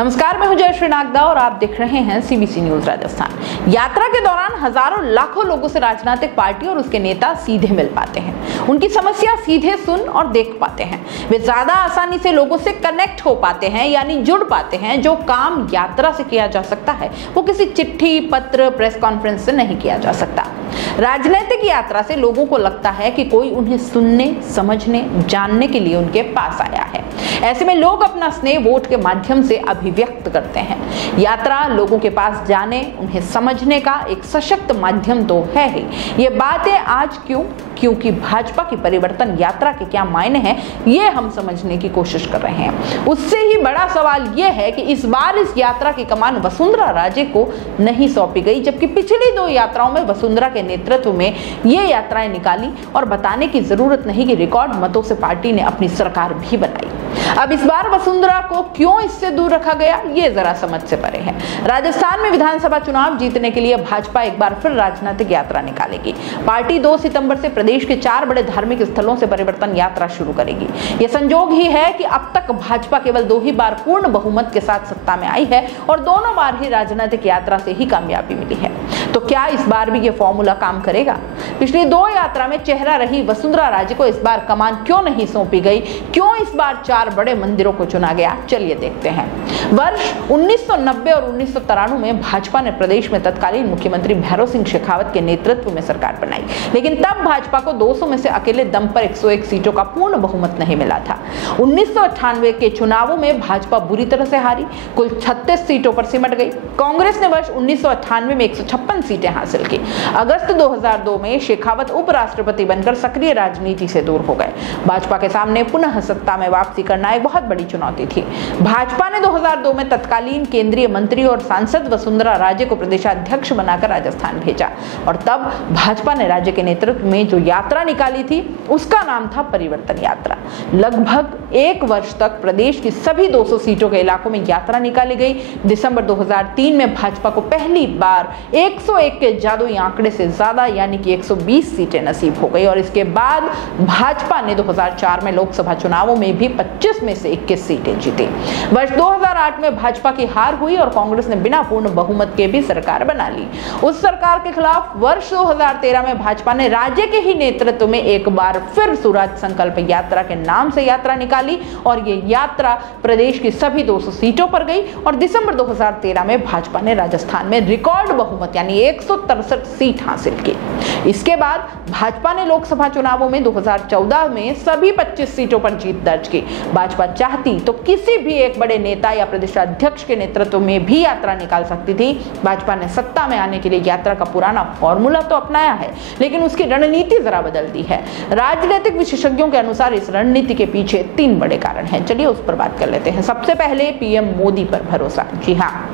नमस्कार, मैं हूं जयश्री नागदा और आप देख रहे हैं सीबीसी न्यूज राजस्थान। यात्रा के दौरान हजारों लाखों लोगों से राजनीतिक पार्टी और उसके नेता सीधे मिल पाते हैं, उनकी समस्या सीधे सुन और देख पाते हैं। वे ज्यादा आसानी से लोगों से कनेक्ट हो पाते हैं, यानी जुड़ पाते हैं। जो काम यात्रा से किया जा सकता है वो किसी चिट्ठी, पत्र, प्रेस कॉन्फ्रेंस से नहीं किया जा सकता। राजनीतिक यात्रा से लोगों को लगता है कि कोई उन्हें सुनने, समझने, जानने के लिए उनके पास आया है। ऐसे में लोग अपना स्नेह वोट के माध्यम से अभिव्यक्त करते हैं। यात्रा लोगों के पास जाने, उन्हें समझने का एक सशक्त माध्यम तो है ही। ये बातें आज क्यों? क्योंकि भाजपा की परिवर्तन यात्रा के क्या मायने हैं, ये हम समझने की कोशिश कर रहे हैं। उससे ही बड़ा सवाल ये है कि इस बार इस यात्रा की कमान वसुंधरा राजे को नहीं सौंपी गई, जबकि पिछली दो यात्राओं में वसुंधरा के नेतृत्व में ये यात्राएं निकाली और बताने की जरूरत नहीं कि रिकॉर्ड मतों से पार्टी ने अपनी सरकार भी बनाई। अब इस बार वसुंधरा को क्यों इससे दूर रखा गया, ये जरा समझ से परे है। राजस्थान में विधानसभा चुनाव जीतने के लिए भाजपा एक बार फिर राजनीतिक यात्रा निकालेगी। पार्टी 2 सितंबर से प्रदेश के 4 बड़े धार्मिक स्थलों से परिवर्तन यात्रा शुरू करेगी। यह संजोग ही है कि अब तक भाजपा केवल 2 ही बार पूर्ण बहुमत के साथ सत्ता में आई है और दोनों बार ही राजनीतिक यात्रा से ही कामयाबी मिली है। तो क्या इस बार भी यह फॉर्मूला काम करेगा? पिछली 2 यात्रा में चेहरा रही वसुंधरा राजे को इस बार कमान क्यों नहीं सौंपी गई? क्यों इस बार 4 बड़े मंदिरों को चुना गया? चलिए देखते हैं। वर्ष 1990 और 1993 में भाजपा ने प्रदेश में तत्कालीन मुख्यमंत्री भैरव सिंह शेखावत के नेतृत्व में सरकार बनाई, लेकिन तब भाजपा को 200 में से अकेले दम पर 101 सीटों का पूर्ण बहुमत नहीं मिला था। 1998 के चुनावों में भाजपा बुरी तरह से हारी, कुल 36 सीटों पर सिमट गई। कांग्रेस ने वर्ष 1998 में 156 सीटें हासिल की। अगस्त 2002 में शेखावत उपराष्ट्रपति बनकर सक्रिय राजनीति से दूर हो गए। भाजपा के सामने पुनः सत्ता में वापसी करना एक बहुत बड़ी चुनौती थी। भाजपा ने 2002 में तत्कालीन केंद्रीय मंत्री और सांसद वसुंधरा राजे को प्रदेशाध्यक्ष बनाकर राजस्थान भेजा और तब भाजपा ने राज्य के नेतृत्व में जो यात्रा निकाली थी उसका नाम था परिवर्तन यात्रा। लगभग 1 वर्ष तक प्रदेश की सभी 200 सीटों के इलाकों में यात्रा निकाली गई। दिसंबर 2003 में भाजपा को पहली बार 101 के जादुई आंकड़े से ज्यादा यानी कि 120 सीटें नसीब हो गई और इसके बाद भाजपा ने 2004 में लोकसभा चुनावों में भी 25 में से 21 सीटें जीती। वर्ष 2008 में भाजपा की हार हुई और कांग्रेस ने बिना पूर्ण बहुमत के भी सरकार बना ली। उस सरकार के खिलाफ वर्ष 2013 में भाजपा ने राज्य के ही नेतृत्व में एक बार फिर स्वराज संकल्प यात्रा के नाम से यात्रा निकाली और ये यात्रा प्रदेश की सभी 200 सीटों पर गई और दिसंबर 2013 में भाजपा ने राजस्थान में रिकॉर्ड बहुमत यानी 163 सीट हासिल की। इसके बाद भाजपा ने लोकसभा चुनावों में 2014 में सभी 25 सीटों पर जीत दर्ज की। भाजपा चाहती तो किसी भी एक बड़े नेता या प्रदेशाध्यक्ष के नेतृत्व में भी यात्रा निकाल सकती थी। भाजपा ने सत्ता में आने के लिए यात्रा का पुराना फॉर्मूला तो अपनाया है, लेकिन उसकी रणनीति जरा बदल दी है। राजनीतिक विशेषज्ञों के अनुसार इस रणनीति के पीछे 3 बड़े कारण हैं। चलिए उस पर बात कर लेते हैं। सबसे पहले पीएम मोदी पर भरोसा। जी हाँ,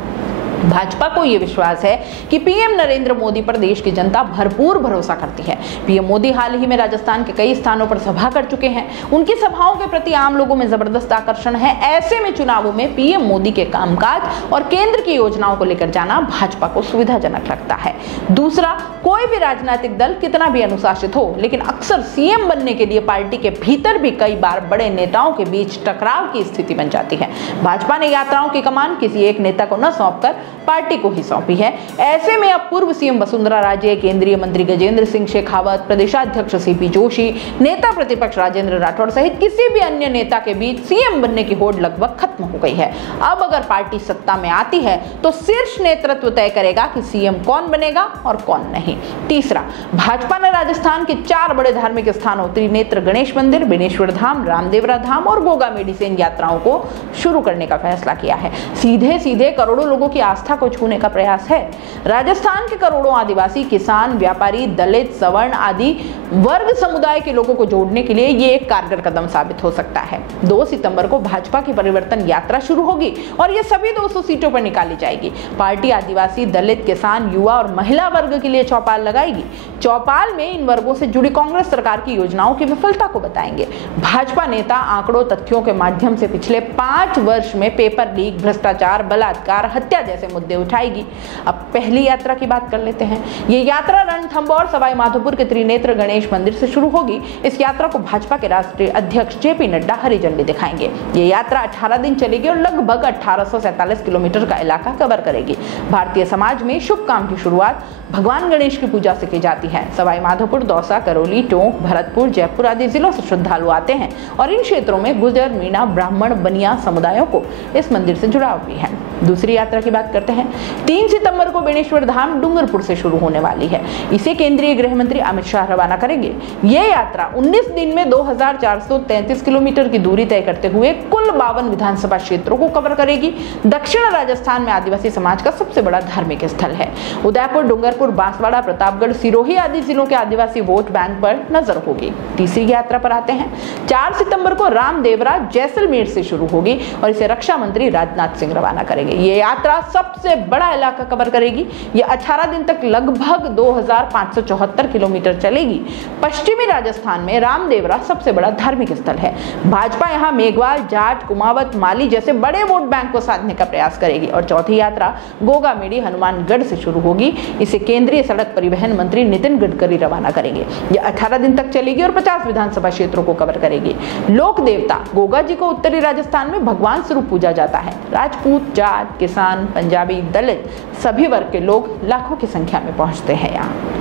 भाजपा को यह विश्वास है कि पीएम नरेंद्र मोदी पर देश की जनता भरपूर भरोसा करती है। पीएम मोदी हाल ही में राजस्थान के कई स्थानों पर सभा कर चुके हैं। उनकी सभाओं के प्रति आम लोगों में जबरदस्त आकर्षण है। ऐसे में चुनावों में पीएम मोदी के कामकाज और केंद्र की योजनाओं को लेकर जाना भाजपा को सुविधाजनक लगता है। दूसरा, कोई भी राजनीतिक दल कितना भी अनुशासित हो, लेकिन अक्सर सीएम बनने के लिए पार्टी के भीतर भी कई बार बड़े नेताओं के बीच टकराव की स्थिति बन जाती है। भाजपा ने यात्राओं की कमान किसी एक नेता को न सौंपकर पार्टी को ही सौंपी है। ऐसे में अब पूर्व सीएम वसुंधरा राजे, केंद्रीय मंत्री गजेंद्र सिंह शेखावत, प्रदेशाध्यक्ष सीपी जोशी, नेता प्रतिपक्ष राजेंद्र राठौड़ सहित किसी भी अन्य नेता के बीच सीएम बनने की होड़ लगभग खत्म हो गई है। अब अगर पार्टी सत्ता में आती है तो शीर्ष नेतृत्व तय करेगा कि सीएम कौन बनेगा और कौन नहीं। तीसरा, भाजपा ने राजस्थान के 4 बड़े धार्मिक स्थानों त्रिनेत्र गणेश मंदिर, बेनेश्वर धाम, रामदेवरा धाम और गोगा मेडिसिन यात्राओं को शुरू करने का फैसला किया है। सीधे सीधे करोड़ों लोगों की आस्था को छूने का प्रयास है। राजस्थान के करोड़ों आदिवासी, किसान, व्यापारी, दलित, सवर्ण आदि वर्ग समुदाय के लोगों को जोड़ने के लिए ये एक कारगर कदम साबित हो सकता है। 2 सितंबर को भाजपा की परिवर्तन यात्रा शुरू होगी और ये सभी 200 सीटों पर निकाली जाएगी। पार्टी आदिवासी, दलित, किसान, युवा और महिला वर्ग के लिए चौपाल लगाएगी। चौपाल में इन वर्गों से जुड़ी कांग्रेस सरकार की योजनाओं की विफलता को बताएंगे। भाजपा नेता आंकड़ों, तथ्यों के माध्यम से पिछले 5 वर्ष में पेपर लीक, भ्रष्टाचार, बलात्कार, हत्या जैसे जैसे मुद्दे उठाएगी। अब पहली यात्रा की बात कर लेते हैं। ये यात्रा रणथंभौर सवाई माधोपुर के त्रिनेत्र गणेश मंदिर से शुरू होगी। इस यात्रा को भाजपा के राष्ट्रीय अध्यक्ष जेपी नड्डा हरी झंडी दिखाएंगे। ये यात्रा 18 दिन चलेगी और लगभग 1847 किलोमीटर का इलाका कवर करेगी। भारतीय समाज में शुभ काम की शुरुआत भगवान गणेश की पूजा से की जाती है। सवाई माधोपुर, दौसा, करौली, टोंक, भरतपुर, जयपुर आदि जिलों से श्रद्धालु आते हैं और इन क्षेत्रों में गुर्जर, मीणा, ब्राह्मण, बनिया समुदायों को इस मंदिर से जुड़ाव भी है। दूसरी यात्रा की बात करते हैं। 3 सितंबर को बेणेश्वर धाम डूंगरपुर से शुरू होने वाली है। इसे केंद्रीय गृह मंत्री अमित शाह रवाना करेंगे। ये यात्रा 19 दिन में 2433 किलोमीटर की दूरी तय करते हुए कुल 52 विधानसभा क्षेत्रों को कवर करेगी। दक्षिण राजस्थान में आदिवासी समाज का सबसे बड़ा धार्मिक स्थल है। उदयपुर, डूंगरपुर, बांसवाड़ा, प्रतापगढ़, सिरोही आदि जिलों के आदिवासी वोट बैंक पर नजर होगी। तीसरी यात्रा पर आते हैं। 4 सितंबर को रामदेवरा जैसलमेर से शुरू होगी और इसे रक्षा मंत्री राजनाथ सिंह रवाना करेंगे। ये यात्रा सबसे बड़ा इलाका कवर करेगी। ये 18 दिन तक लगभग 2574 किलोमीटर चलेगी। पश्चिमी राजस्थान में रामदेवरा सबसे बड़ा धार्मिक स्थल है। भाजपा यहाँ मेघवाल, जाट, कुमावत, माली जैसे बड़े वोट बैंक को साधने का प्रयास करेगी। और चौथी यात्रा गोगामेडी हनुमानगढ़ से शुरू होगी। इसे केंद्रीय सड़क परिवहन मंत्री नितिन गडकरी रवाना करेंगे। यह 18 दिन तक चलेगी और 50 विधानसभा क्षेत्रों को कवर करेगी। लोक देवता गोगा जी को उत्तरी राजस्थान में भगवान स्वरूप पूजा जाता है। राजपूत, जाट, किसान, पंजाबी, दलित सभी वर्ग के लोग लाखों की संख्या में पहुंचते हैं यहाँ।